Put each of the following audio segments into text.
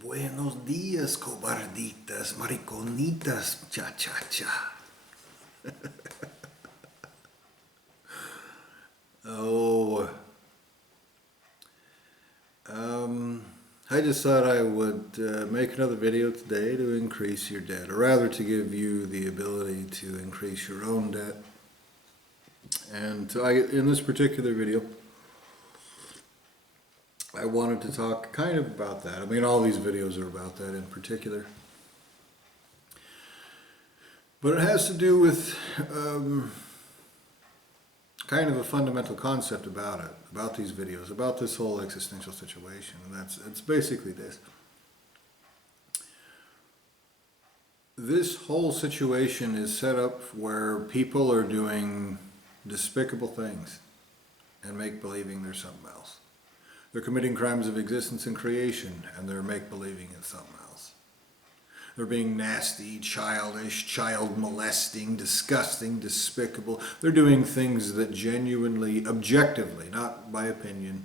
Buenos días, cobarditas, mariconitas, cha-cha-cha. Oh, I just thought I would make another video today to increase your debt, or rather to give you the ability to increase your own debt. And in this particular video, I wanted to talk kind of about that. I mean, all these videos are about that in particular. But it has to do with kind of a fundamental concept about it, about these videos, about this whole existential situation. And it's basically this. This whole situation is set up where people are doing despicable things and make-believing they're something else. They're committing crimes of existence and creation, and they're make-believing it's something else. They're being nasty, childish, child-molesting, disgusting, despicable. They're doing things that genuinely, objectively, not by opinion,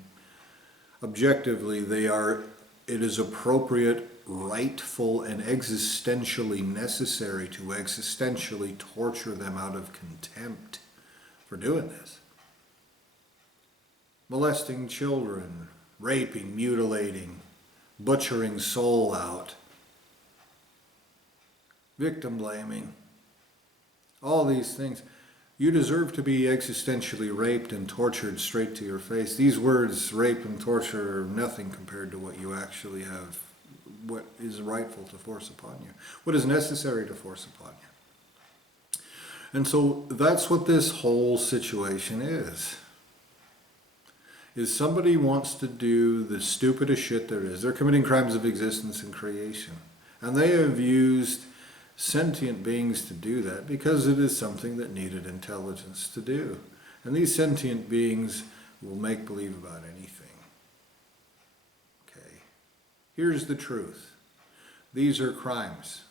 objectively, it is appropriate, rightful, and existentially necessary to existentially torture them out of contempt for doing this. Molesting children, raping, mutilating, butchering soul out, victim blaming, all these things. You deserve to be existentially raped and tortured straight to your face. These words, rape and torture, are nothing compared to what you actually have, what is rightful to force upon you, what is necessary to force upon you. And so that's what this whole situation is somebody wants to do the stupidest shit there is. They're committing crimes of existence and creation. And they have used sentient beings to do that because it is something that needed intelligence to do. And these sentient beings will make believe about anything. Okay. Here's the truth. These are crimes.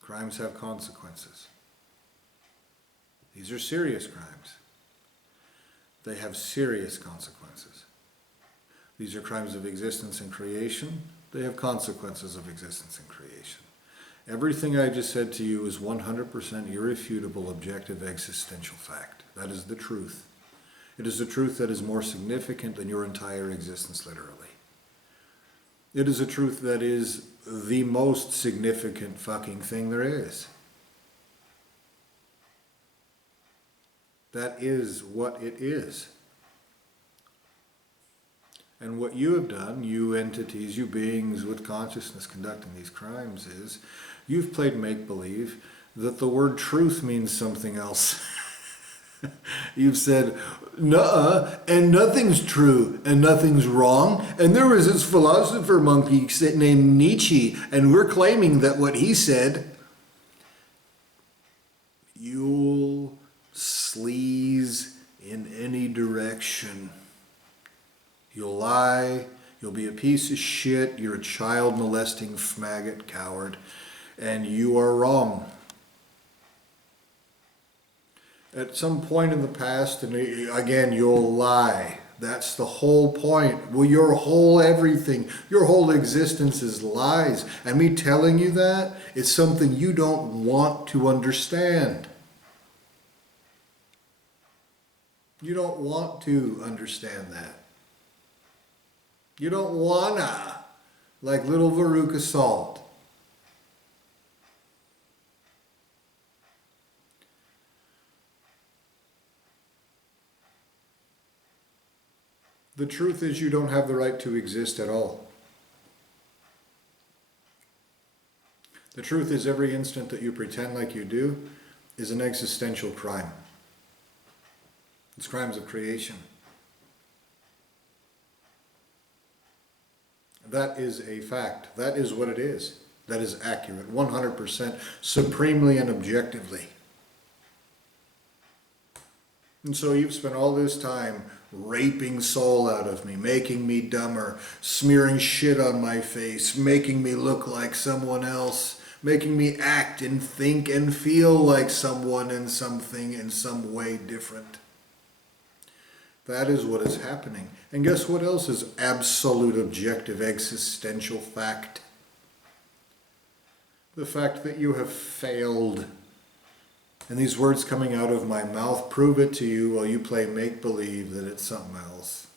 Crimes have consequences. These are serious crimes. They have serious consequences. These are crimes of existence and creation. They have consequences of existence and creation. Everything I just said to you is 100% irrefutable, objective, existential fact. That is the truth. It is a truth that is more significant than your entire existence, literally. It is a truth that is the most significant fucking thing there is. That is what it is. And what you have done, you entities, you beings with consciousness conducting these crimes, is you've played make-believe that the word truth means something else. You've said, nuh-uh, and nothing's true, and nothing's wrong, and there was this philosopher monkey named Nietzsche, and we're claiming that what he said, you'll sleaze in any direction. You'll lie, you'll be a piece of shit, you're a child molesting maggot coward, and you are wrong. At some point in the past, and again, you'll lie. That's the whole point. Well, your whole everything, your whole existence is lies. And me telling you that is something you don't want to understand. You don't want to understand that. You don't wanna, like little Veruca Salt. The truth is you don't have the right to exist at all. The truth is every instant that you pretend like you do is an existential crime. It's crimes of creation. That is a fact. That is what it is. That is accurate, 100%, supremely and objectively. And so you've spent all this time raping soul out of me, making me dumber, smearing shit on my face, making me look like someone else, making me act and think and feel like someone and something in some way different. That is what is happening. And guess what else is absolute objective existential fact? The fact that you have failed. And these words coming out of my mouth prove it to you while you play make-believe that it's something else.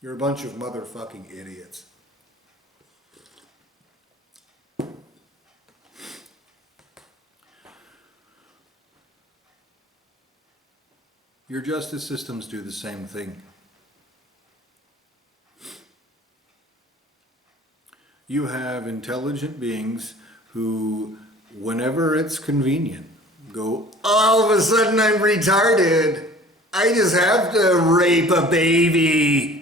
You're a bunch of motherfucking idiots. Your justice systems do the same thing. You have intelligent beings who, whenever it's convenient, go, all of a sudden I'm retarded. I just have to rape a baby.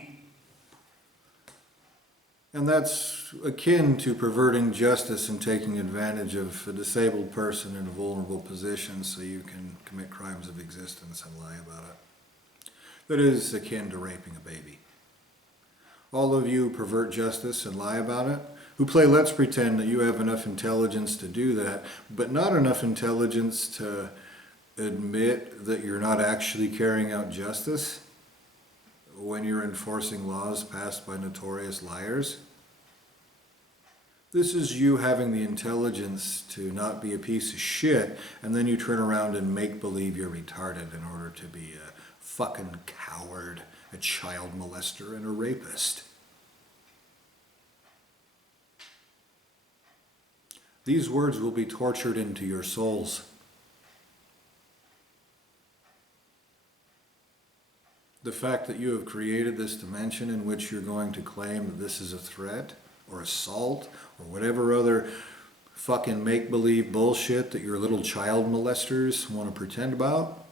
And that's akin to perverting justice and taking advantage of a disabled person in a vulnerable position so you can commit crimes of existence and lie about it. That is akin to raping a baby. All of you who pervert justice and lie about it, who play let's pretend that you have enough intelligence to do that, but not enough intelligence to admit that you're not actually carrying out justice when you're enforcing laws passed by notorious liars. This is you having the intelligence to not be a piece of shit, and then you turn around and make believe you're retarded in order to be a fucking coward, a child molester, and a rapist. These words will be tortured into your souls. The fact that you have created this dimension in which you're going to claim that this is a threat or assault or whatever other fucking make-believe bullshit that your little child molesters want to pretend about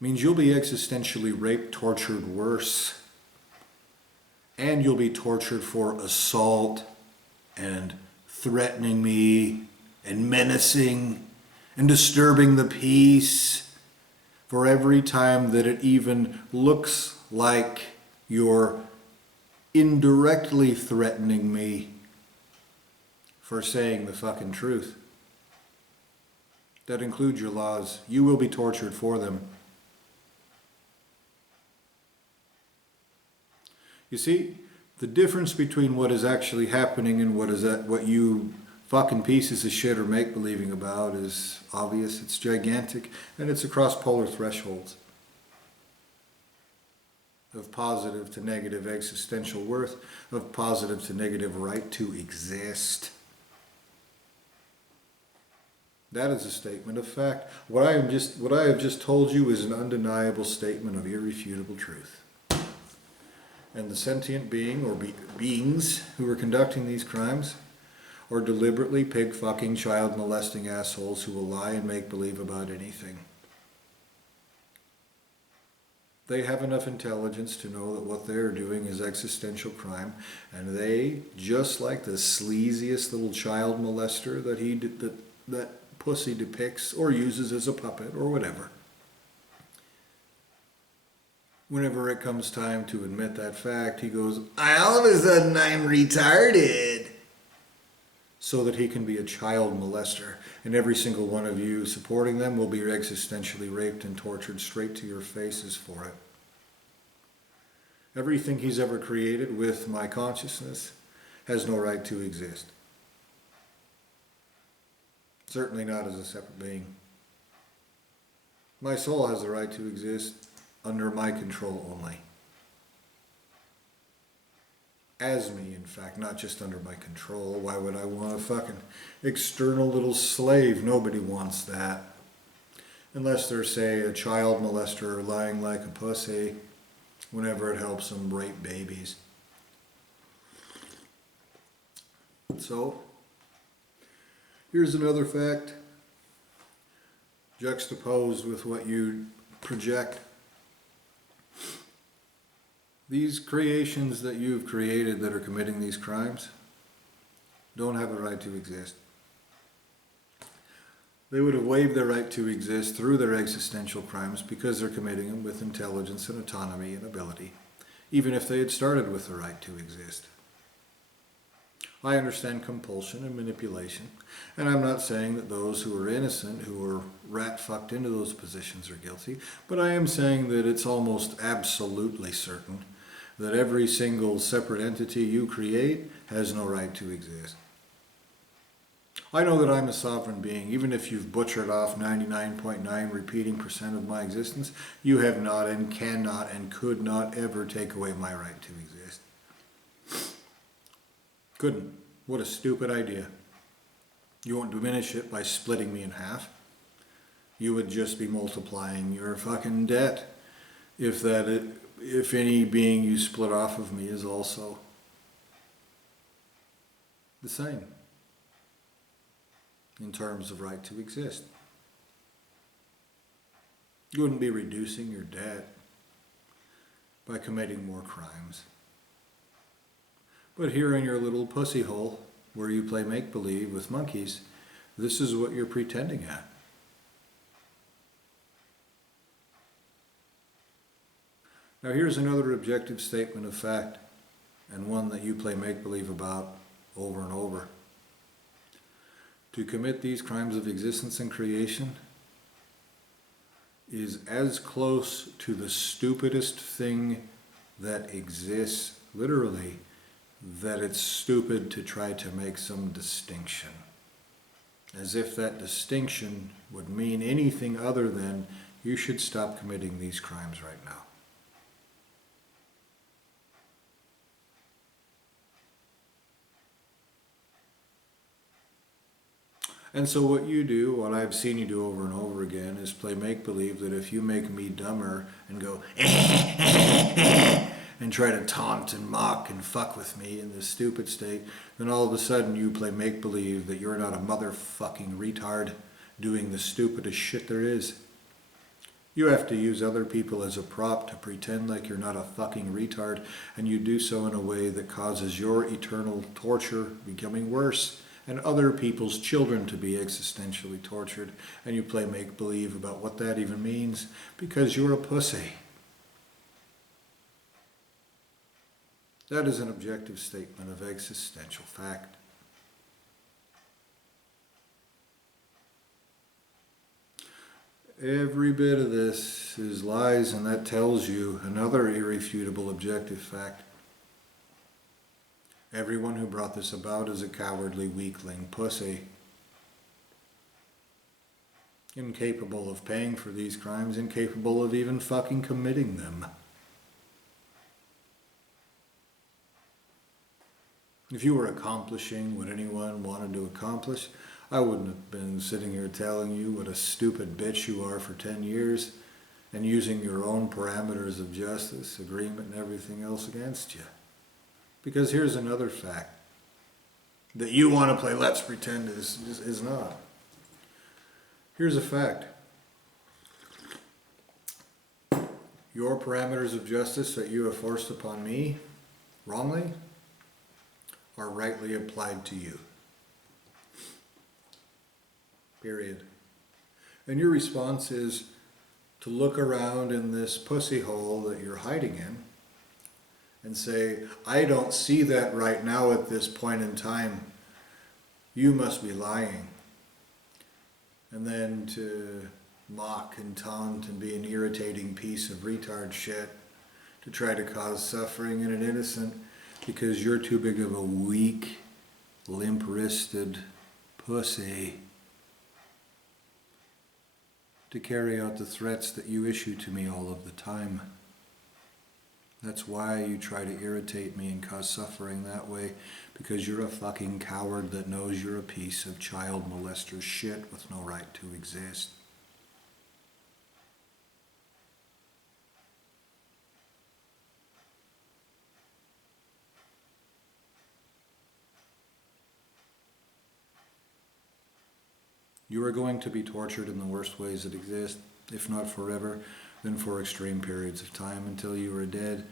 means you'll be existentially raped, tortured worse, and you'll be tortured for assault and threatening me and menacing and disturbing the peace for every time that it even looks like you're indirectly threatening me for saying the fucking truth. That includes your laws. You will be tortured for them. You see, the difference between what is actually happening and what you fucking pieces of shit are make-believing about is obvious, it's gigantic, and it's across polar thresholds of positive to negative existential worth, of positive to negative right to exist. That is a statement of fact. What I have just told you is an undeniable statement of irrefutable truth. And the sentient being or beings who are conducting these crimes are deliberately pig-fucking, child-molesting assholes who will lie and make believe about anything. They have enough intelligence to know that what they're doing is existential crime, and they, just like the sleaziest little child molester that pussy depicts or uses as a puppet or whatever, whenever it comes time to admit that fact, he goes, all of a sudden I'm retarded. So that he can be a child molester. And every single one of you supporting them will be existentially raped and tortured straight to your faces for it. Everything he's ever created with my consciousness has no right to exist. Certainly not as a separate being. My soul has the right to exist under my control only. As me, in fact, not just under my control. Why would I want a fucking external little slave? Nobody wants that. Unless they're, say, a child molester lying like a pussy whenever it helps them rape babies. So, here's another fact, juxtaposed with what you project. These creations that you've created that are committing these crimes don't have a right to exist. They would have waived their right to exist through their existential crimes because they're committing them with intelligence and autonomy and ability, even if they had started with the right to exist. I understand compulsion and manipulation, and I'm not saying that those who are innocent, who are rat-fucked into those positions are guilty, but I am saying that it's almost absolutely certain that every single separate entity you create has no right to exist. I know that I'm a sovereign being. Even if you've butchered off 99.9 repeating percent of my existence, you have not and cannot and could not ever take away my right to exist. Couldn't. What a stupid idea. You won't diminish it by splitting me in half. You would just be multiplying your fucking debt if any being you split off of me is also the same in terms of right to exist. You wouldn't be reducing your debt by committing more crimes. But here in your little pussy hole, where you play make-believe with monkeys, this is what you're pretending at. Now here's another objective statement of fact, and one that you play make-believe about over and over. To commit these crimes of existence and creation is as close to the stupidest thing that exists, literally, that it's stupid to try to make some distinction. As if that distinction would mean anything other than you should stop committing these crimes right now. And so what you do, what I've seen you do over and over again, is play make-believe that if you make me dumber and go and try to taunt and mock and fuck with me in this stupid state, then all of a sudden you play make-believe that you're not a motherfucking retard doing the stupidest shit there is. You have to use other people as a prop to pretend like you're not a fucking retard, and you do so in a way that causes your eternal torture becoming worse, and other people's children to be existentially tortured, and you play make-believe about what that even means, because you're a pussy. That is an objective statement of existential fact. Every bit of this is lies, and that tells you another irrefutable objective fact. Everyone who brought this about is a cowardly weakling pussy. Incapable of paying for these crimes, incapable of even fucking committing them. If you were accomplishing what anyone wanted to accomplish, I wouldn't have been sitting here telling you what a stupid bitch you are for 10 years and using your own parameters of justice, agreement, and everything else against you. Because here's another fact that you want to play let's pretend is not. Here's a fact. Your parameters of justice that you have forced upon me, wrongly, are rightly applied to you. Period. And your response is to look around in this pussy hole that you're hiding in and say, I don't see that right now at this point in time. You must be lying. And then to mock and taunt and be an irritating piece of retard shit to try to cause suffering in an innocent because you're too big of a weak, limp-wristed pussy to carry out the threats that you issue to me all of the time. That's why you try to irritate me and cause suffering that way, because you're a fucking coward that knows you're a piece of child molester shit with no right to exist. You are going to be tortured in the worst ways that exist, if not forever, then for extreme periods of time until you are dead.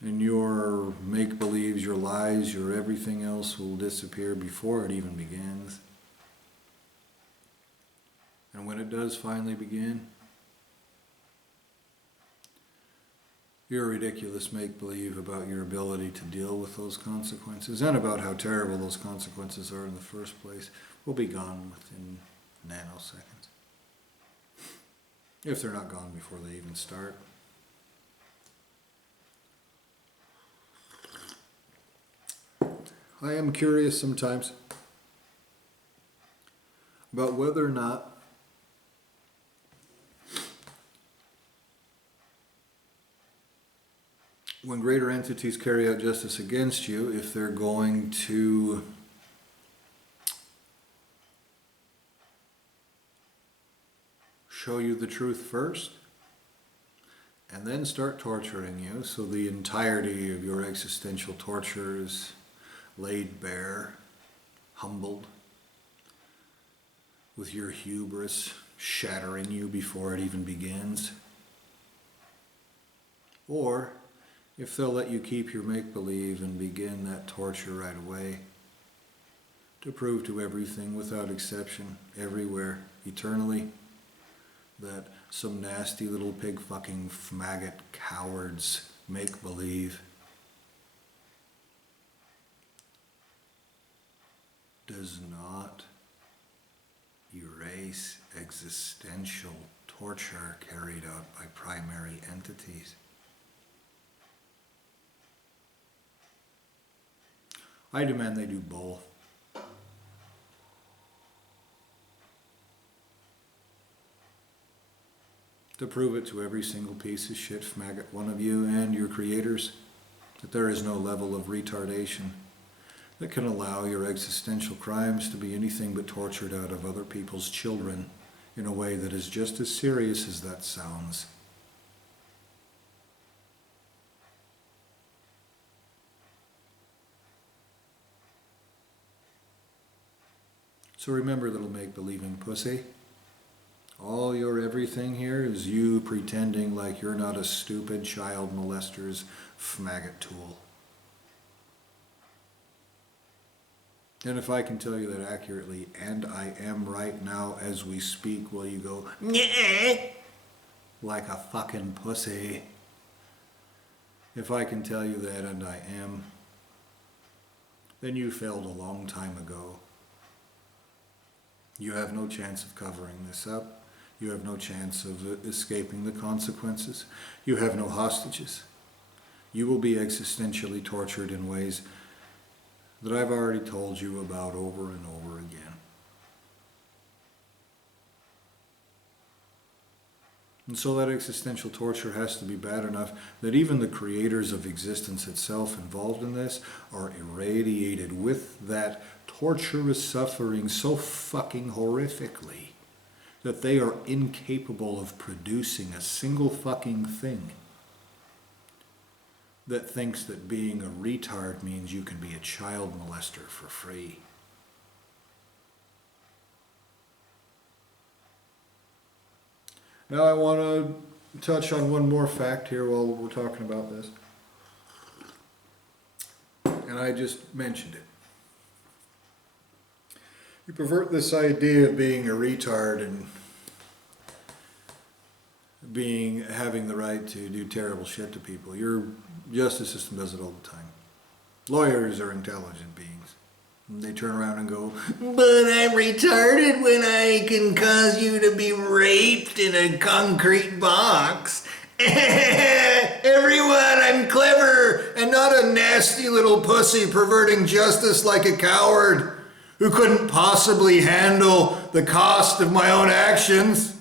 And your make-believes, your lies, your everything else will disappear before it even begins. And when it does finally begin, your ridiculous make-believe about your ability to deal with those consequences and about how terrible those consequences are in the first place will be gone within nanoseconds. If they're not gone before they even start. I am curious sometimes about whether or not when greater entities carry out justice against you, if they're going to show you the truth first and then start torturing you, so the entirety of your existential torture is laid bare, humbled, with your hubris shattering you before it even begins. Or if they'll let you keep your make-believe and begin that torture right away, to prove to everything without exception, everywhere, eternally, that some nasty little pig-fucking maggot cowards make-believe does not erase existential torture carried out by primary entities. I demand they do both. To prove it to every single piece of shit maggot one of you and your creators that there is no level of retardation that can allow your existential crimes to be anything but tortured out of other people's children in a way that is just as serious as that sounds. So remember, little make-believing pussy, all your everything here is you pretending like you're not a stupid child molester's maggot tool. And if I can tell you that accurately, and I am right now as we speak, will you go, "Nyeh," like a fucking pussy? If I can tell you that, and I am, then you failed a long time ago. You have no chance of covering this up. You have no chance of escaping the consequences. You have no hostages. You will be existentially tortured in ways that I've already told you about over and over again. And so that existential torture has to be bad enough that even the creators of existence itself involved in this are irradiated with that torturous suffering so fucking horrifically that they are incapable of producing a single fucking thing that thinks that being a retard means you can be a child molester for free. Now I want to touch on one more fact here while we're talking about this. And I just mentioned it. You pervert this idea of being a retard and having the right to do terrible shit to people. Your justice system does it all the time. Lawyers are intelligent beings. And they turn around and go, "But I'm retarded when I can cause you to be raped in a concrete box. Everyone, I'm clever and not a nasty little pussy perverting justice like a coward who couldn't possibly handle the cost of my own actions.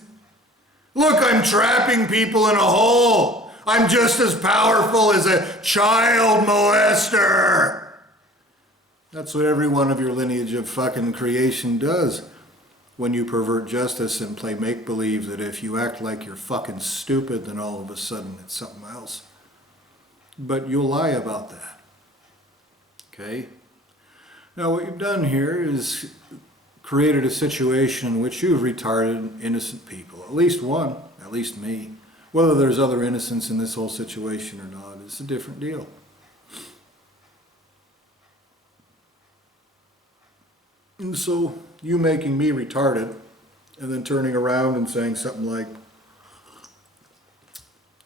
Look, I'm trapping people in a hole. I'm just as powerful as a child molester." That's what every one of your lineage of fucking creation does when you pervert justice and play make-believe that if you act like you're fucking stupid, then all of a sudden it's something else. But you'll lie about that. Okay? Now what you've done here is created a situation in which you've retarded innocent people. At least one, at least me. Whether there's other innocents in this whole situation or not is a different deal. And so you making me retarded and then turning around and saying something like,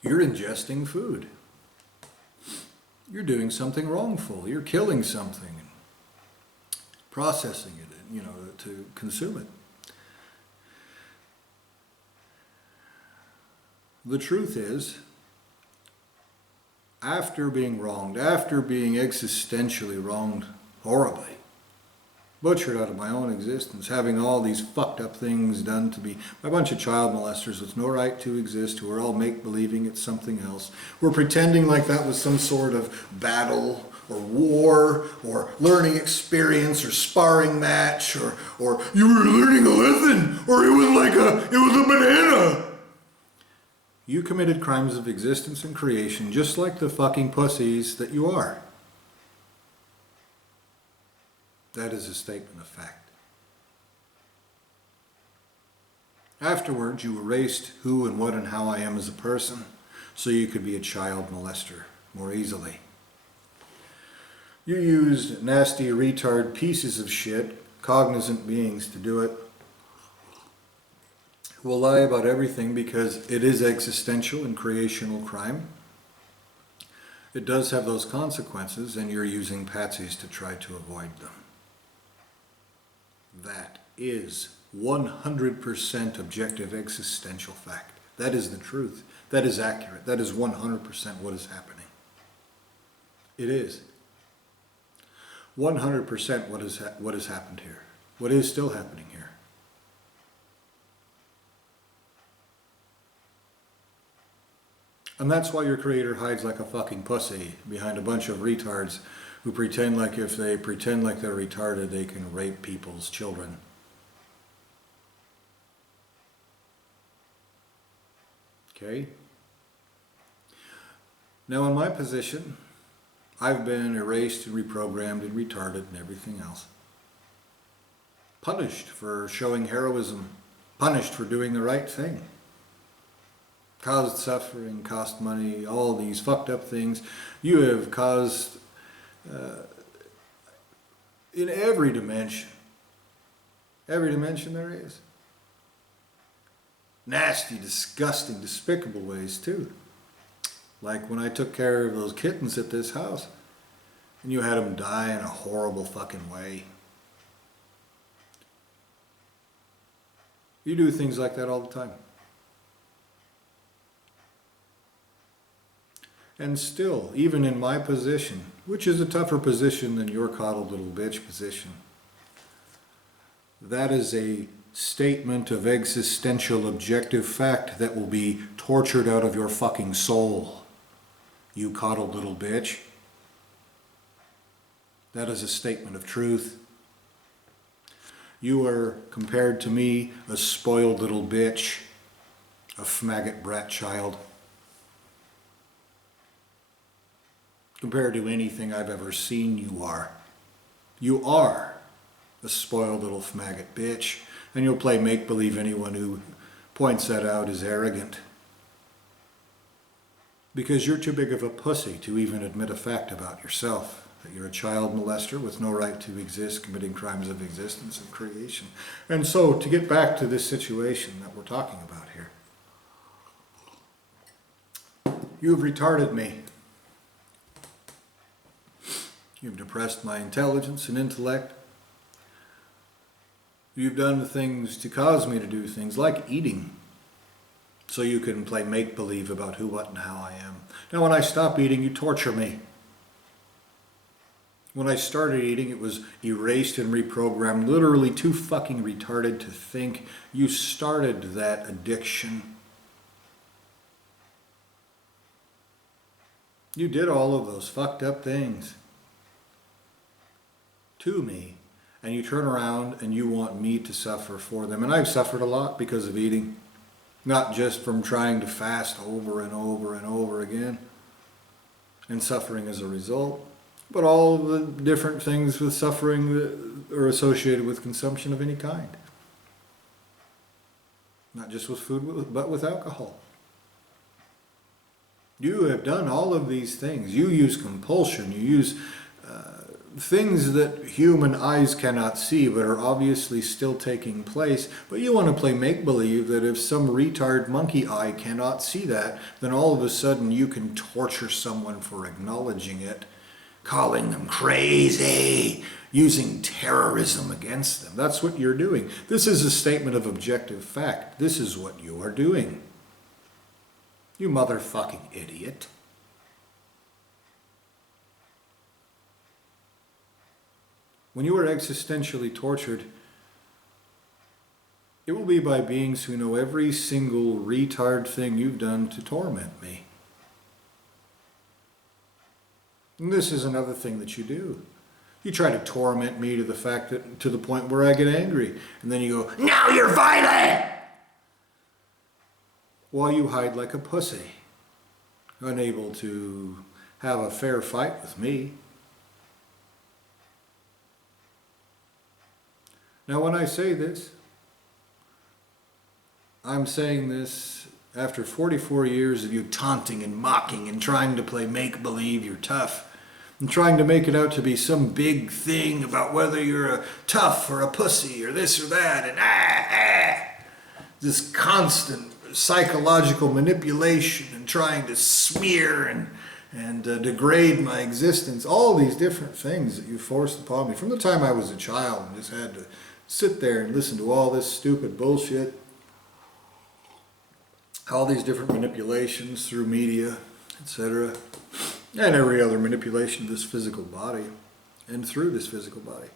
"You're ingesting food. you're doing something wrongful. You're killing something, processing it, to consume it. The truth is, after being wronged, after being existentially wronged horribly, butchered out of my own existence, having all these fucked up things done to me by a bunch of child molesters with no right to exist, who are all make-believing it's something else. We're pretending like that was some sort of battle or war or learning experience or sparring match or you were learning a lesson or it was a banana. You committed crimes of existence and creation just like the fucking pussies that you are. That is a statement of fact. Afterwards, you erased who and what and how I am as a person so you could be a child molester more easily. You used nasty retard pieces of shit, cognizant beings, to do it. Who will lie about everything because it is existential and creational crime. It does have those consequences, and you're using patsies to try to avoid them. That is 100% objective existential fact. That is the truth. That is accurate. That is 100% what is happening. It is. 100% what has happened here. What is still happening here. And that's why your creator hides like a fucking pussy behind a bunch of retards who pretend like if they pretend like they're retarded, they can rape people's children. Okay? Now in my position, I've been erased and reprogrammed and retarded and everything else. Punished for showing heroism. Punished for doing the right thing. Caused suffering, cost money, all these fucked up things. You have caused in every dimension there is. Nasty, disgusting, despicable ways too. Like when I took care of those kittens at this house and you had them die in a horrible fucking way. You do things like that all the time. And still, even in my position, which is a tougher position than your coddled little bitch position, that is a statement of existential objective fact that will be tortured out of your fucking soul, you coddled little bitch. That is a statement of truth. You are, compared to me, a spoiled little bitch, a faggot brat child. Compared to anything I've ever seen, you are. You are a spoiled little faggot bitch. And you'll play make-believe. Anyone who points that out is arrogant. Because you're too big of a pussy to even admit a fact about yourself. That you're a child molester with no right to exist, committing crimes of existence and creation. And so, to get back to this situation that we're talking about here. You've retarded me. You've depressed my intelligence and intellect. You've done things to cause me to do things like eating. So you can play make-believe about who, what, and how I am. Now when I stop eating, you torture me. When I started eating, it was erased and reprogrammed. Literally too fucking retarded to think. You started that addiction. You did all of those fucked up things to me, and you turn around and you want me to suffer for them. And I've suffered a lot because of eating, not just from trying to fast over and over and over again and suffering as a result, but all the different things with suffering that are associated with consumption of any kind. Not just with food, but with alcohol. You have done all of these things. You use compulsion, you use things that human eyes cannot see but are obviously still taking place, but you want to play make-believe that if some retard monkey eye cannot see that, then all of a sudden you can torture someone for acknowledging it, calling them crazy, using terrorism against them. That's what you're doing. This is a statement of objective fact. This is what you are doing. You motherfucking idiot. When you are existentially tortured, it will be by beings who know every single retard thing you've done to torment me. And this is another thing that you do. You try to torment me to the point where I get angry. And then you go, "Now you're violent!" While you hide like a pussy, unable to have a fair fight with me. Now when I say this, I'm saying this after 44 years of you taunting and mocking and trying to play make-believe you're tough and trying to make it out to be some big thing about whether you're a tough or a pussy or this or that, and this constant psychological manipulation and trying to smear and degrade my existence, all these different things that you forced upon me from the time I was a child and just had to sit there and listen to all this stupid bullshit, all these different manipulations through media, etc., and every other manipulation of this physical body and through this physical body.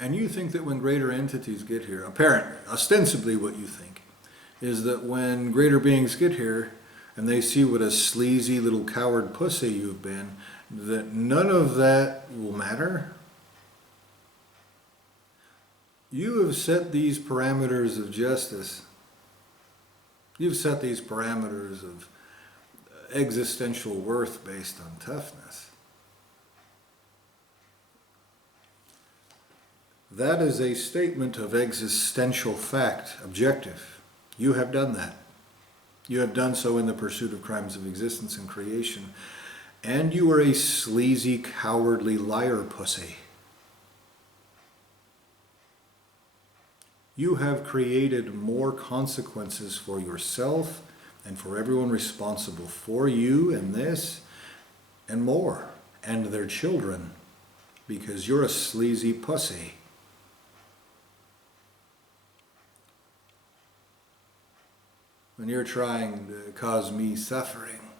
And you think that when greater entities get here, apparently, ostensibly what you think, is that when greater beings get here and they see what a sleazy little coward pussy you've been, that none of that will matter? You have set these parameters of justice. You've set these parameters of existential worth based on toughness. That is a statement of existential fact, objective. You have done that. You have done so in the pursuit of crimes of existence and creation. And you are a sleazy, cowardly liar pussy. You have created more consequences for yourself and for everyone responsible for you and this and more, and their children, because you're a sleazy pussy. When you're trying to cause me suffering,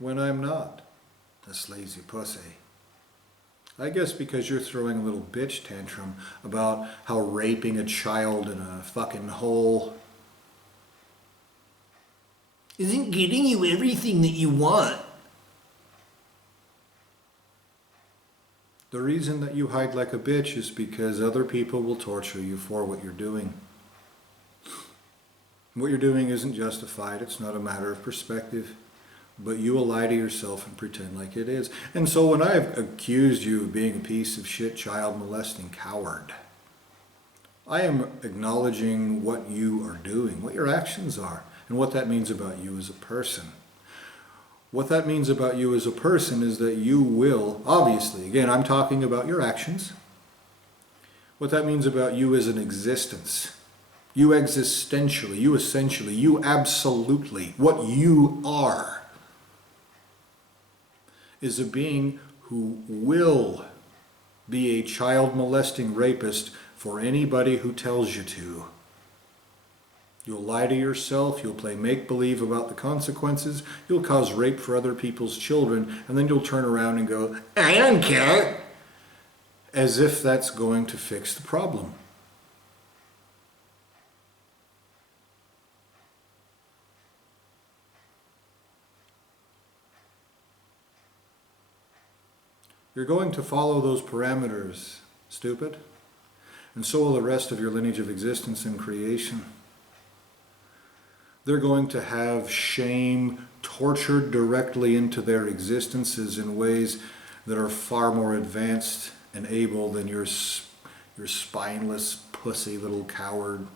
when I'm not a sleazy pussy. I guess because you're throwing a little bitch tantrum about how raping a child in a fucking hole isn't getting you everything that you want. The reason that you hide like a bitch is because other people will torture you for what you're doing. What you're doing isn't justified. It's not a matter of perspective. But you will lie to yourself and pretend like it is. And so when I've accused you of being a piece of shit, child molesting coward, I am acknowledging what you are doing, what your actions are, and what that means about you as a person. What that means about you as a person is that you will, obviously, again, I'm talking about your actions. What that means about you as an existence. You existentially, you essentially, you absolutely, what you are, is a being who will be a child molesting rapist for anybody who tells you to. You'll lie to yourself, you'll play make-believe about the consequences, you'll cause rape for other people's children, and then you'll turn around and go, "I don't care," as if that's going to fix the problem. You're going to follow those parameters, stupid, and so will the rest of your lineage of existence and creation. They're going to have shame tortured directly into their existences in ways that are far more advanced and able than your spineless, pussy little coward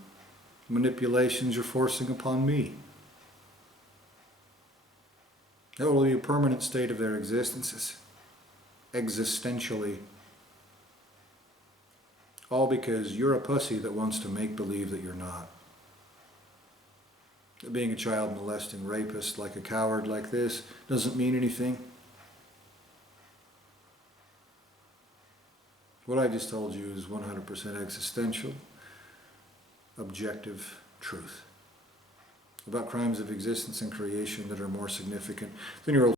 manipulations you're forcing upon me. That will be a permanent state of their existences, existentially. All because you're a pussy that wants to make believe that you're not. That being a child molesting rapist like a coward like this doesn't mean anything. What I just told you is 100% existential, objective truth about crimes of existence and creation that are more significant than your